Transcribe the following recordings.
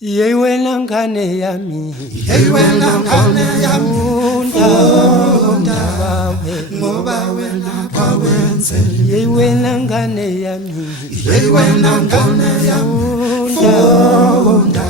Yewena ngane yami, yewena ngane yami, funda bawe, ngoba wena kawenzile. Yewena ngane yami, Yewena ngane yami, funda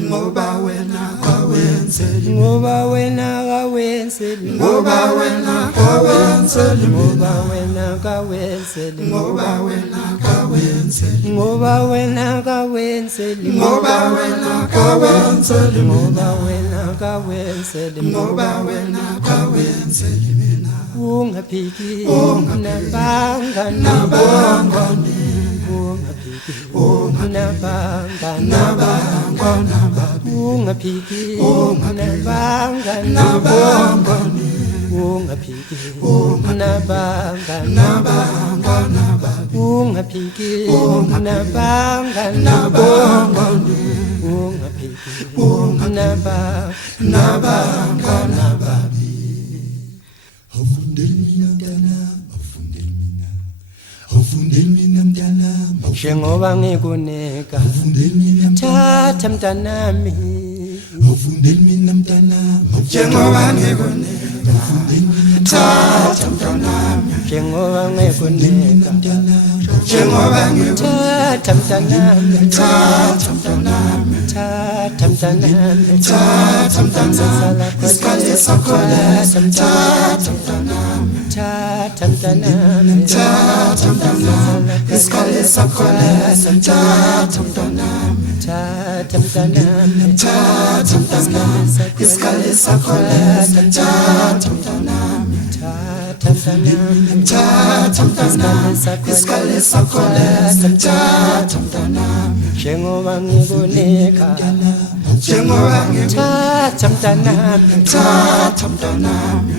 ngoba wena kawenzile. ngoba wena kawenzile, Ngoba wena kawenzile, ngoba wena kawenzile, ngoba wena kawenzile, ngoba wena kawenzile, ngoba wena kawenzile, ngoba wena kawenzile, ngoba wena kawenzile mina. Ungaphiki nabangani, Nabangani, ungaphiki nabangani, nabangani, ungaphiki nabangani, nabangani, ungaphiki nabangani, nabangani, ungaphiki nabangani, nabangani, ungaphiki nabangani. Awufundeli mina mntana, awufundeli mina. Awufundeli mina mntana, njengoba ngikunika, awufundeli mina mntana. thatha mntanami, Awufundeli mina mntana, njengoba ngikunika. Awufundeli mina thatha mntanami, njengoba ngikunika, njengoba ngikunika. thatha mntanami, Thatha mntanami, thatha mntanami, thatha mntanami, isikhathi sakho leso. Thatha mntanami, thatha mntanami, thatha mntanami, isikhathi sakho leso. Thatha mntanami, thatha mntanami, thatha mntanami, isikhathi sakho leso. Thatha mntanami, thatha mntanami, thatha mntanami, isikhathi sakho leso. Thatha mntanami, njengoba ngikunika, njengoba ngikunika. thatha mntanami, Thatha mntanami,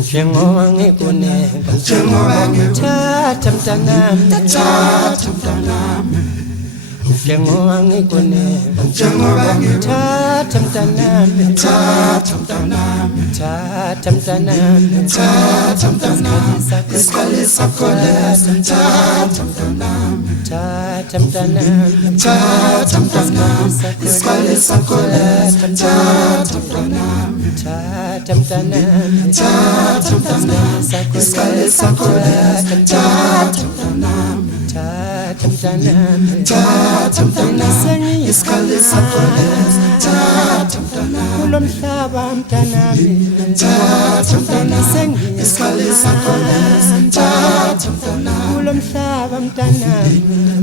njengoba ngikunika, njengoba ngikunika. thatha mntanami, Thatha mntanami, njengoba ngikunika, njengoba ngikunika. thatha mntanami, Thatha mntanami, thatha mntanami, thatha mntanami, isikhathi sakho leso. Thatha mntanami, thatha mntanami, thatha mntanami, isikhathi sakho leso. Thatha mntanami, thatha mntanami, thatha mntanami, isikhathi sakho leso. Thatha mntanami, thatha mntanami, thatha mntanami, isikhathi sakho leso. Thatha mntanami, kulo mhlaba mntanami, thatha mntanami, isikhathi sakho leso. Thatha mntanami, kulo mhlaba mntanami,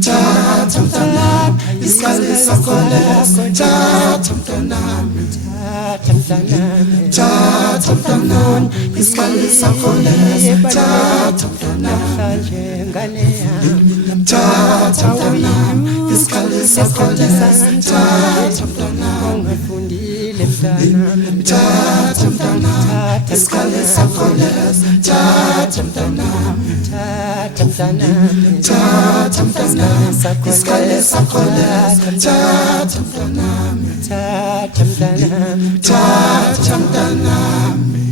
thatha mntanami, isikhathi sakho leso. Thatha mntanami, thatha mntanami, thatha mntanami, isikhathi sakho leso. Thatha mntanami, namhlanje ngane yami, thatha mntanami, isikhathi sakho leso. Thatha mntanami, ungafundile mntanami, thatha mntanami, isikhathi sakho leso. Thatha mntanami, thatha mntanami, thatha mntanami, isikhathi sakho leso. Thatha mntanami, thatha mntanami, thatha mntanami.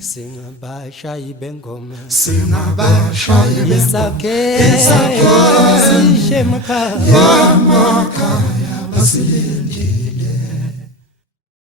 singabashayi bengoma, Singabashayi isakhe sishe emakhaya, emakhaya basilile.